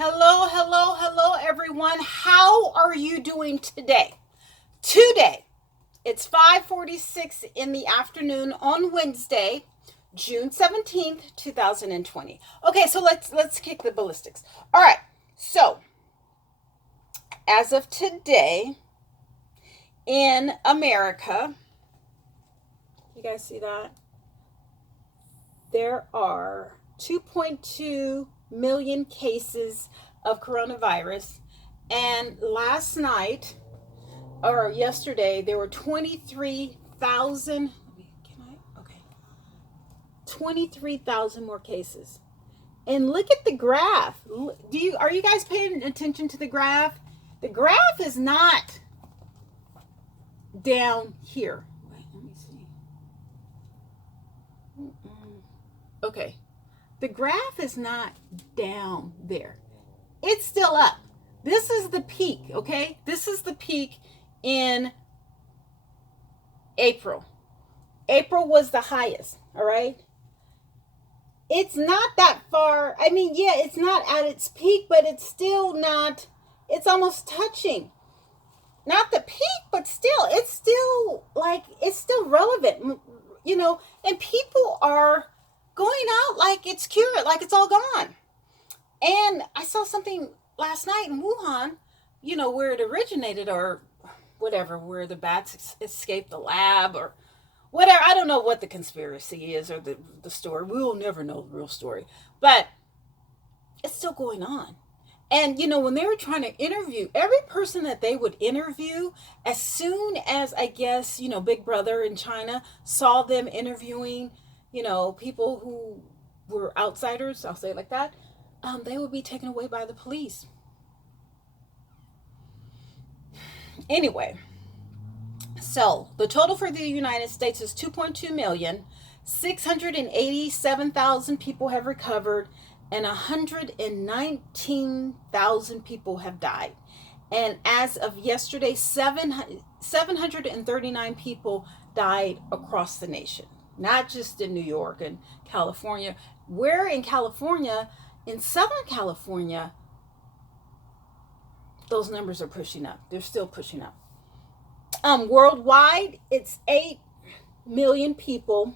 Hello, hello, hello, everyone. How are you doing today? Today, it's 5:46 in the afternoon on Wednesday, June 17th, 2020. Okay, so let's kick the ballistics. All right. So, as of today in America, you guys see that? There are 2.2 million cases of coronavirus, and last night or yesterday there were 23,000. Can I? Okay. 23,000 more cases. And look at the graph. Are you guys paying attention to the graph? The graph is not down here. Wait, let me see. Okay. The graph is not down there. It's still up. This is the peak, okay? This is the peak in April. April was the highest, all right? It's not that far. I mean, yeah, it's not at its peak, but it's still not, it's almost touching. Not the peak, but still, it's still relevant, and people are going out like it's cured, like it's all gone. And I saw something last night in Wuhan, where it originated or whatever, where the bats escaped the lab or whatever. I don't know what the conspiracy is or the story. We will never know the real story. But it's still going on. And, when they were trying to interview every person that they would interview, as soon as, I guess, Big Brother in China saw them interviewing, people who were outsiders, I'll say it like that, they would be taken away by the police. Anyway, so the total for the United States is 2.2 million. 687,000 people have recovered, and 119,000 people have died. And as of yesterday, 739 people died across the nation, not just in New York and California. Where in California, in Southern California, those numbers are pushing up. They're still pushing up. Worldwide, it's 8 million people.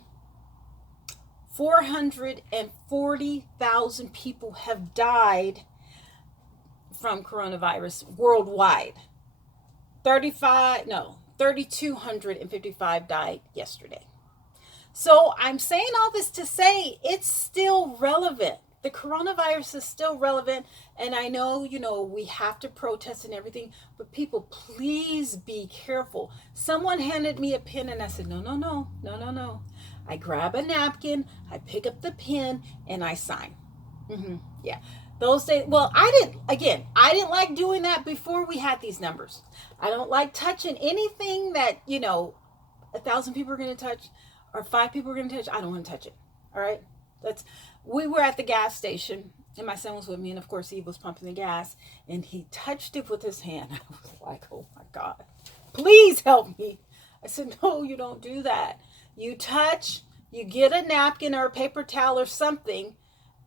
440,000 people have died from coronavirus worldwide. 3,255 died yesterday. So I'm saying all this to say it's still relevant. The coronavirus is still relevant. And I know, we have to protest and everything, but people, please be careful. Someone handed me a pen and I said, no. I grab a napkin, I pick up the pen, and I sign. Yeah. Those days, well, I didn't like doing that before we had these numbers. I don't like touching anything that, 1,000 people are going to touch or 5 people are going to touch. I don't want to touch it. All right. We were at the gas station and my son was with me, and of course he was pumping the gas and he touched it with his hand. I was like, oh my God, please help me. I said, no, you don't do that. You touch, you get a napkin or a paper towel or something,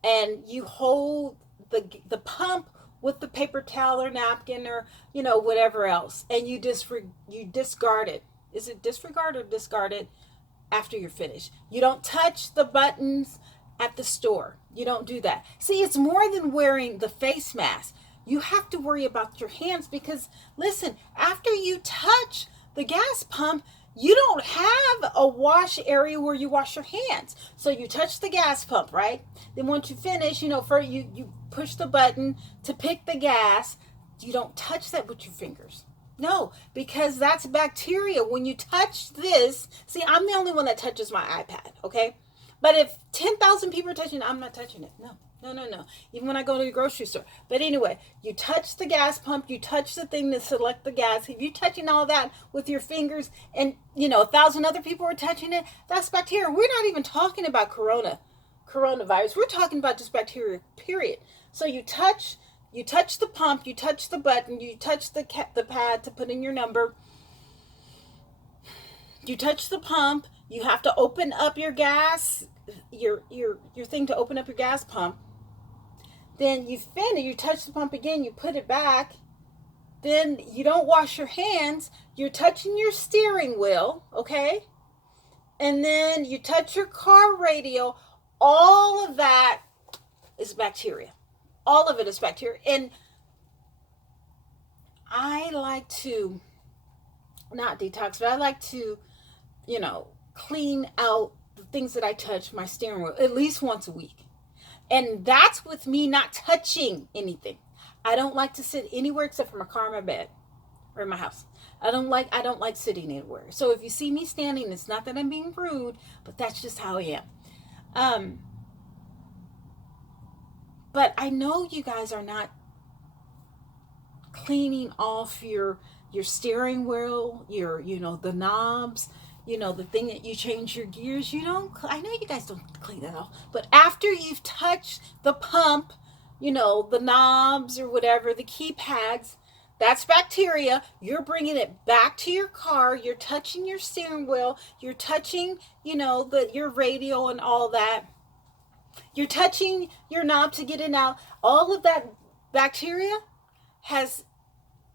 and you hold the pump with the paper towel or napkin or, whatever else, and you discard it. Is it disregard or discard it after you're finished? You don't touch the buttons at the store. You don't do that. See, it's more than wearing the face mask. You have to worry about your hands because, listen, after you touch the gas pump, you don't have a wash area where you wash your hands. So you touch the gas pump, right? Then once you finish, first you push the button to pick the gas. You don't touch that with your fingers. No, because that's bacteria. When you touch this, see, I'm the only one that touches my iPad, okay? But if 10,000 people are touching it, I'm not touching it. No. Even when I go to the grocery store. But anyway, you touch the gas pump, you touch the thing to select the gas. If you're touching all that with your fingers and, 1,000 other people are touching it, that's bacteria. We're not even talking about coronavirus. We're talking about just bacteria, period. So you touch the pump, you touch the button, you touch the pad to put in your number. You touch the pump, you have to open up your gas, your thing to open up your gas pump. then you finish, you touch the pump again, you put it back, then you don't wash your hands, you're touching your steering wheel, okay? And then you touch your car radio. All of that is bacteria. All of it is bacteria. And I like to, not detox, but I like to, clean out the things that I touch, my steering wheel, at least once a week. And that's with me not touching anything. I don't like to sit anywhere except for my car or my bed or in my house. I don't like sitting anywhere. So if you see me standing, it's not that I'm being rude, but that's just how I am. But I know you guys are not cleaning off your steering wheel, the knobs, the thing that you change your gears. I know you guys don't clean that off. But after you've touched the pump, the knobs or whatever, the keypads, that's bacteria. You're bringing it back to your car. You're touching your steering wheel. You're touching, your radio and all that. You're touching your knob to get in and out. All of that bacteria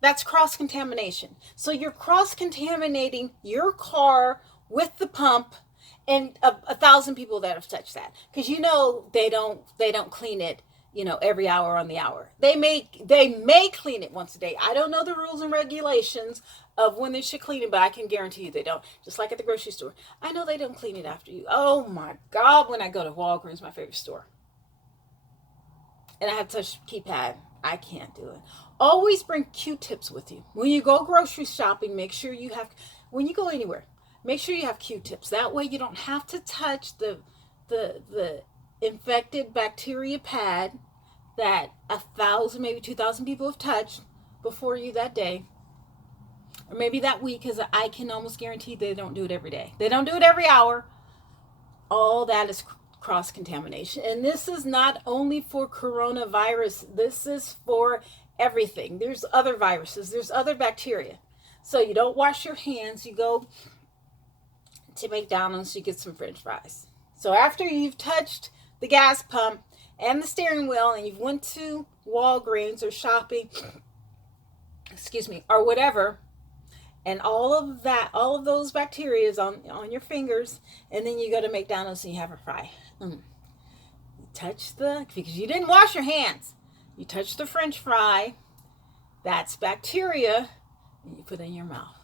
that's cross-contamination. So you're cross-contaminating your car with the pump and 1,000 people that have touched that. Because they don't clean it, every hour on the hour. They may clean it once a day. I don't know the rules and regulations of when they should clean it, but I can guarantee you they don't. Just like at the grocery store. I know they don't clean it after you. Oh my God, when I go to Walgreens, my favorite store, and I have to touch the keypad, I can't do it. Always bring Q-tips with you. When you go grocery shopping, make sure you have, when you go anywhere, make sure you have Q-tips. That way you don't have to touch the infected bacteria pad that 1,000, maybe 2,000 people have touched before you that day. Or maybe that week, because I can almost guarantee they don't do it every day. They don't do it every hour. All that is cross-contamination. And this is not only for coronavirus. This is for everything. There's other viruses. There's other bacteria. So you don't wash your hands. You go to McDonald's, you get some French fries. So after you've touched the gas pump and the steering wheel and you've went to Walgreens or shopping, or whatever, and all of those bacteria is on your fingers, and then you go to McDonald's and you have a fry. You touch because you didn't wash your hands. You touch the French fry, that's bacteria, and you put it in your mouth.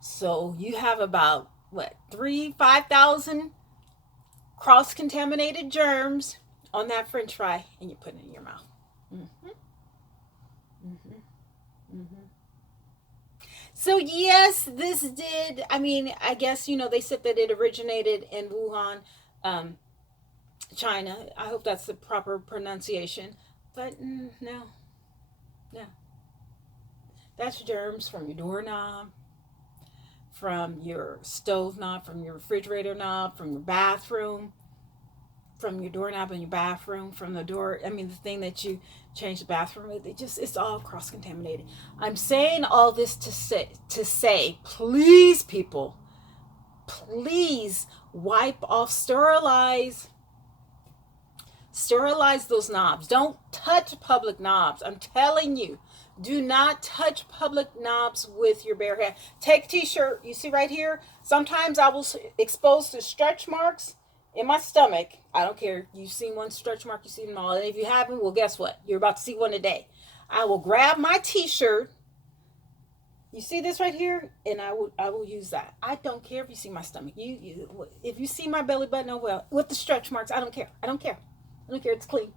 So you have about, 5,000 cross-contaminated germs on that French fry, and you put it in your mouth. So yes, this did, I guess, they said that it originated in Wuhan, China. I hope that's the proper pronunciation. But no. That's germs from your doorknob, from your stove knob, from your refrigerator knob, from your bathroom, from your doorknob in your bathroom, from the door, the thing that you change the bathroom with. It's all cross-contaminated. I'm saying all this to say, please, people, please wipe off, sterilize those knobs. Don't touch public knobs. I'm telling you, do not touch public knobs with your bare hand. Take a t-shirt, you see right here, sometimes I will expose to stretch marks in my stomach. I don't care. You've seen one stretch mark, you've seen them all. And if you haven't, well, guess what? You're about to see one today. I will grab my t-shirt. You see this right here? And I will use that. I don't care if you see my stomach. If you see my belly button, oh well. With the stretch marks, I don't care. It's clean.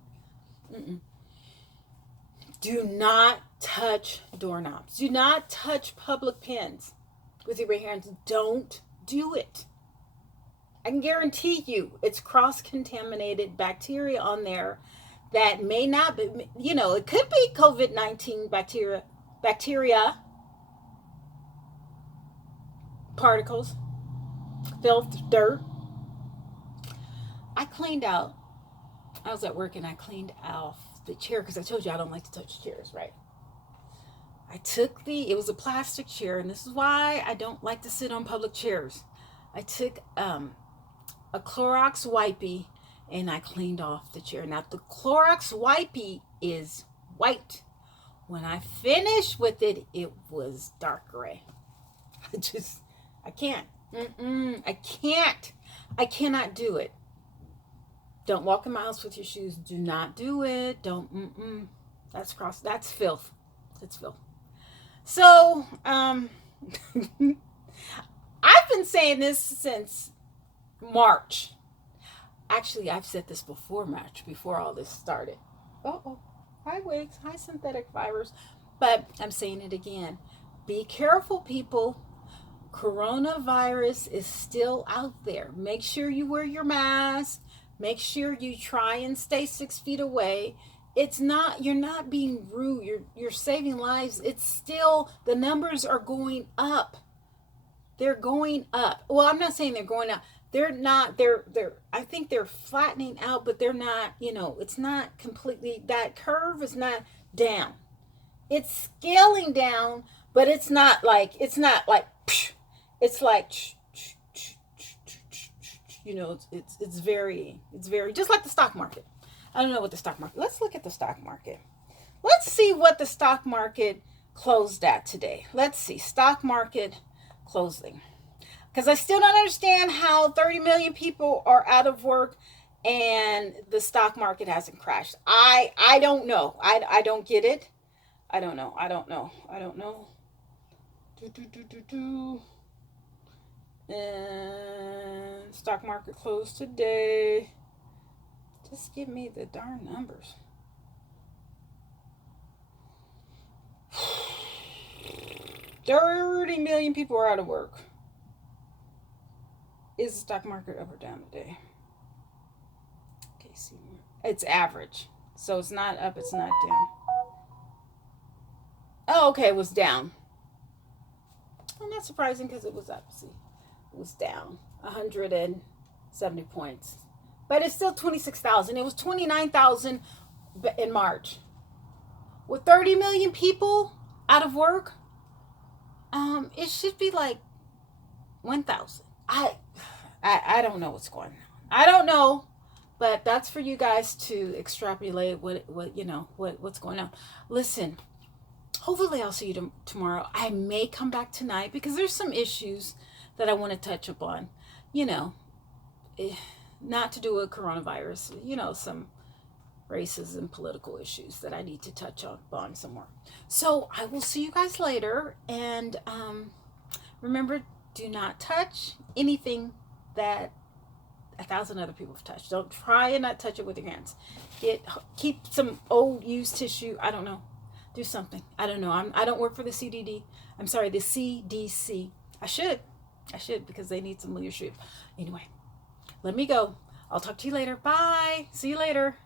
Do not touch doorknobs. Do not touch public pins with your bare hands. Don't do it. I can guarantee you it's cross-contaminated bacteria on there that may not be, it could be COVID-19 bacteria, particles, filth, dirt. I was at work and I cleaned off the chair because I told you I don't like to touch chairs, right? It was a plastic chair, and this is why I don't like to sit on public chairs. I took a Clorox YP and I cleaned off the chair. Now the Clorox YP is white. When I finished with it, it was dark gray. I can't. I can't. I cannot do it. Don't walk in my house with your shoes. Do not do it. Don't. That's filth. It's filth. So, I've been saying this since March. Actually, I've said this before March, before all this started. Hi wigs, hi synthetic fibers. But I'm saying it again. Be careful, people. Coronavirus is still out there. Make sure you wear your mask. Make sure you try and stay 6 feet away. You're not being rude. You're saving lives. It's still, the numbers are going up. They're going up. Well, I'm not saying they're going up. They're not, I think they're flattening out, but they're not, it's not completely, that curve is not down. It's scaling down, but it's not like, it's like, it's very, just like the stock market. I don't know what the stock market, let's look at the stock market. Let's see what the stock market closed at today. Let's see, stock market closing. Because I still don't understand how 30 million people are out of work and the stock market hasn't crashed. I don't know. I don't get it. I don't know. And stock market closed today. Just give me the darn numbers. $30 million people are out of work. Is the stock market up or down today? Okay, see, it's average, so it's not up, it's not down. Oh, okay, it was down. Well, not surprising because it was up. See, it was down 170 points, but it's still 26,000. It was 29,000 in March. With 30 million people out of work, it should be like 1,000. I don't know what's going on. I don't know, but that's for you guys to extrapolate what's going on. Listen, hopefully I'll see you tomorrow. I may come back tonight because there's some issues that I want to touch upon. Not to do with coronavirus. Some racism, political issues that I need to touch on some more. So I will see you guys later, and remember, do not touch anything that 1,000 other people have touched. Don't try and not touch it with your hands. Keep some old used tissue. I don't know. Do something. I don't know. I don't work for the CDC. I should because they need some leadership. Anyway, let me go. I'll talk to you later. Bye. See you later.